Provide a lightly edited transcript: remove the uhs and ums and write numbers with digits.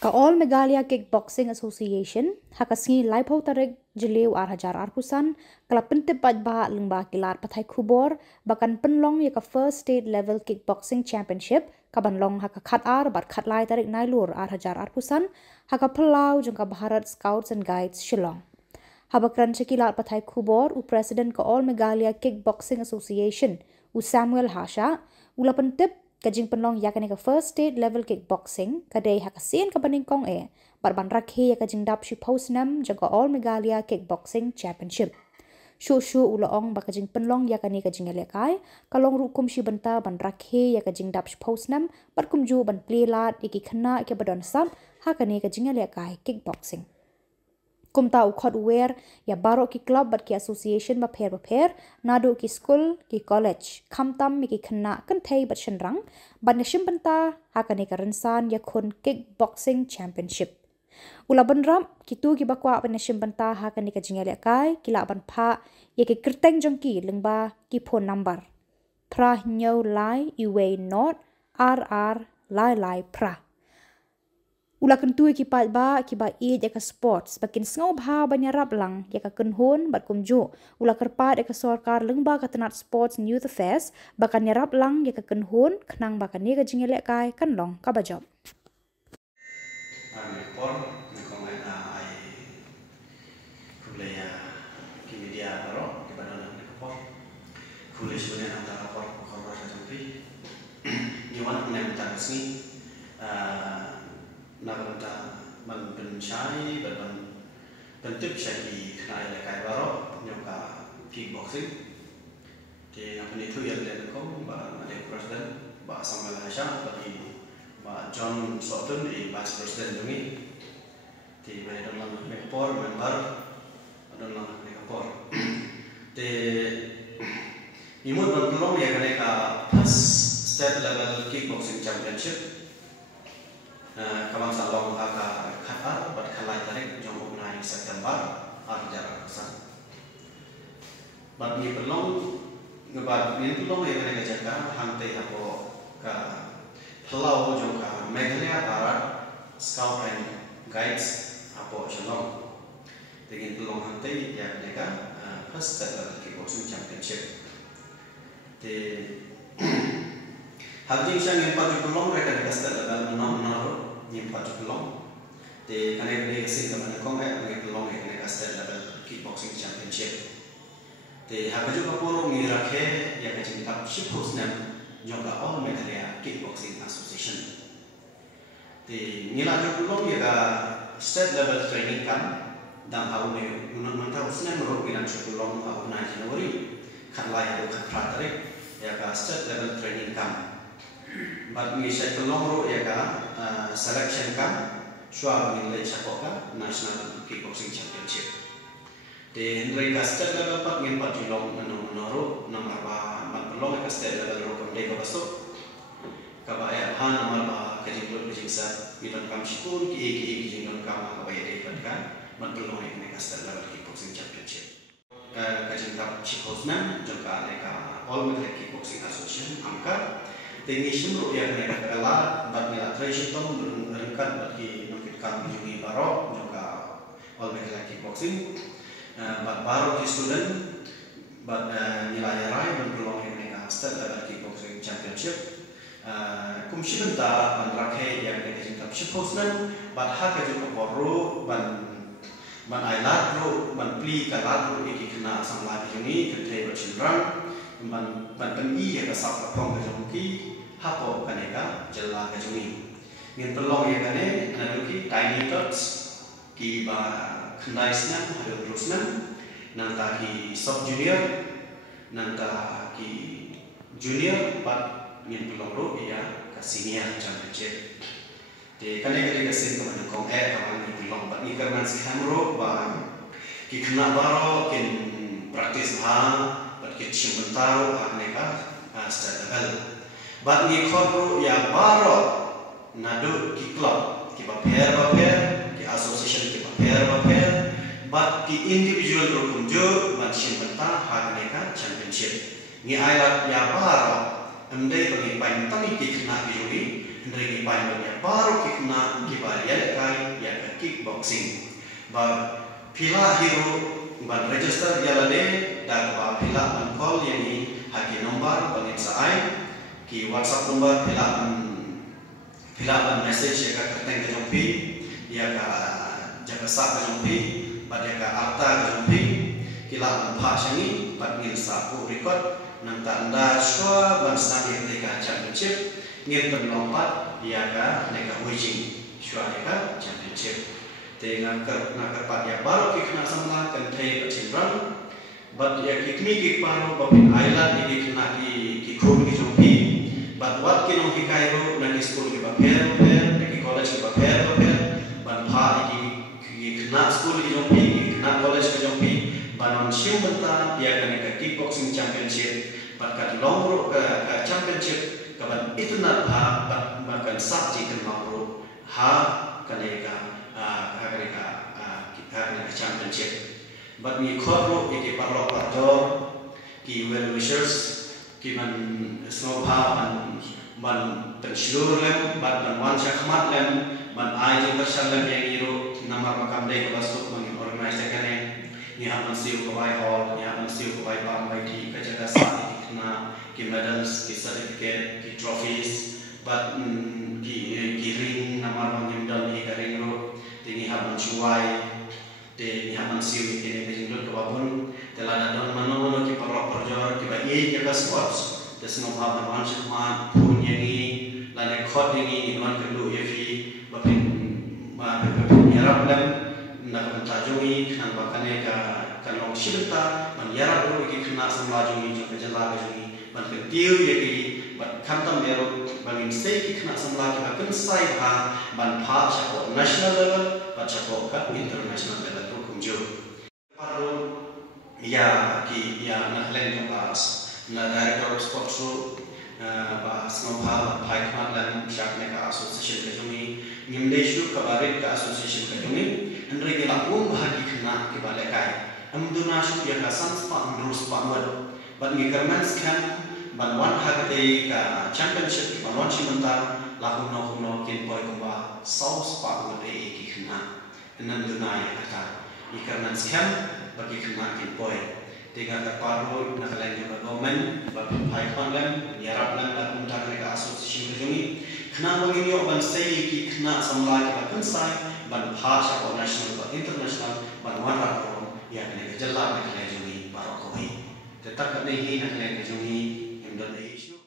Ka All Meghalaya Kickboxing Association hakasngi laipau tarik jelew hajar arpusan kala pentepat ba lengba kilat pathai khubor bakan penlong ya ka first state level kickboxing championship kaban long haka khat ar bat khat lai tarik nailur hajar arpusan haka pelau jungka Bharat Scouts and Guides Shillong. Habakran Shakilat Pathai Khubor, u President ka All Meghalaya Kickboxing Association, u Samuel Hasha, ula pentip kajing penlong yakane ka first state level kickboxing, kadai hakasin ka paningkong barban rakhe ya kajing dap shi postnam jaga All Meghalaya Kickboxing Championship. Shu ula ong ba kajing penlong yakane kajing elekai, kalong rukum shi benta ban rakhe ya kajing dap shi postnam, barkumju ban plelat iki khana ke badon sap hakane kajing elekai kickboxing. Kumta ukhot uwer ya baro ki club bat ki association ba pher nado ki school ki college khamtam mi ki khna kan thei bat shenrang ban nishim banta hakane ka ransan ya khon kickboxing championship ula banram ki tu ki bakwa ban nishim banta hakane ka jingale kai kila ban pha ya ki kirteng jongki lengba ki phone number pra nyo lai iwe not rr lai pra ula kentui ki pat ba ki ba ka sports bakin sngau bha banyarap lang ya ka kenhon bat kumju ula kerpat ka sarkar lengba ka tenat sports and youth affairs bakan yarap lang ya ka kenhon khnang bakan ni ka jingele kai kan long ka bajob Naganta man pencari bentuk syaki kena lekai baru nyoka kickboxing di apa itu yang dia kom ba ada presiden ba Samuel Hasha bagi ba John Sutton di vice president demi di dalam mekpor member dalam mekpor di imut belum ya mereka first state level kickboxing championship kawan salong haka khatar bat khalai tarik jong 9 September arjar pesan bat ni belong ngebat ni belong ya mereka jaga hantai apo ka pelau jong ka Meghalaya Bharat Scout and Guides apo shalom dengan belong hantai ya mereka first level kickboxing championship di Hajing siang yang pagi belum mereka dikasih dalam menang yang pagi belum. Di karena ini kesini kemana kong bagi belum yang dikasih dalam kickboxing championship. Di harga juga puru ngirakhe yang kecil kita shipus nem juga All Meghalaya Kickboxing Association. Di nilai juga belum ya state level training kan dan tahun ini menurut mentah usai menurut bilang sebelum tahun Januari kan layak untuk praterik ya state level training kan. But we say kelong ya ka selection kan shua nilai capoka national kickboxing championship. Di mereka state level pat ngin pat dilong menoro nomor ba mat pelong ka state level ro komde ka baso. Ka ba ya han nomor ba kajing lo kajing sa bidan kam shikun ki jingdon kam ka ba ya dei kan mat pelong ka state level kickboxing championship. Kajing tap chikosna jongka leka All Meghalaya Kickboxing Association angka tinggi semua yang mereka kelar, bat mila tradisi tom berengkat bagi nukit kami jungi barok juga All Meghalaya Kickboxing, bat barok di student, bat nilai rai berpeluang yang mereka state level kickboxing championship, kumsi benda ban rakai yang mereka cinta shipusnan, bat hak juga koru ban ailat ro ban pli kalat ro iki kena sampai jungi ketai bercenderang. Ban pengi ya kasap lapong kejongki hapo kaneka jela kejungi ngin pelong ya kane naluki tiny tots ki ba khndaisnya hado terusna nanta ki sub junior nanta ki junior bat ngin pelong ro ya ka senior championship de kane kesin ko kong kawan ni pelong bat ni karman si hamro ba ki khna baro kin practice ha kitchen bentaro aneka state level bat ni khotro ya baro nadu ki club ki paper ki association ki paper bat ki individual ro kunjo bat shin benta aneka championship ni ailat ya baro andai bagi pain tani ki khna ki Henry Pan ya baru kikna kibarian kai ya kickboxing ba pila hero ban register jalade dan ba pila ban call yang ni haki nomor ban insai ki WhatsApp nomor pila ban message ya ka keteng ke jompi ya ka jaga sak ke jompi ba ya ka alta ke jompi kila ban pha shangi ban ngin sa ku record nang tanda shwa ban sangi ketika championship ngin penlompat ya ka neka wijing shwa neka championship te ngakar pat ya baru kikna samla kan thai chimran but ya kikni kik paro bapin island ni kikna ki khum ki jompi but what kinong ki kairo na school ki baper na ki college ki baper ban pha ki kikna school ki jompi kikna college ki jompi ban on shim banta ya kan neka kickboxing championship but ka long ro ka championship kaban itu na bahkan sakji kan makro kaneka championship but ni khoro iki parlo parjor ki well wishers ki man snowha man pensyur lem ban wan syakmat lem ban aji bersal lem yang iro nama makam dai basuk man organize kane ni haman siu ko bai hall ni haman siu ko bai pam bai di kajaga sa na ki medals ki certificate ki trophies but ki ring nama mangim dal ni ring ro tingi haman chuai te ni haman siu ki ne bijing ko babun telana don mano ki parlo parjor ki bai ye ka sports te sno haman wan shman punya ni lane khot ni wan kelu ye fi bapin ma bapin yarab lam na kan tajumi kan bakane ka kalong shibta man yarab ro ki khna samlajumi jo jala gajumi man ke tiu ye ki ban khantam mero ban sei ki khna samlaj ka kan sai ha ban pha chapo national level ba chapo ka international level to kumjo paro ya ki ya na hlen to pas na director of sports ro ba snowha phai khmat lan shakne ka association ka jumi ngimde shu ka barit ka association ka jumi andre ke lapung bahagi khna ki balekai amduna shu ya ka sans pa andrus pa mod ban ngi kermans kan ban wan hagate ka championship ban wan chimanta lakum no kin boy kumba saus pa mod e ki khna nan duna ya kata i kermans kan bagi khna kin boy dengan terparu nak lain juga government bagi high pandan yarap lan lakum ta ka association kejungi khna bagi yo ban sei ki khna samla ki ban sai ban bhasha ko national ko international ban wan ra ko ya ne jalla ne kale jungi baro ko hi te tak ne hi na kale jungi em don issue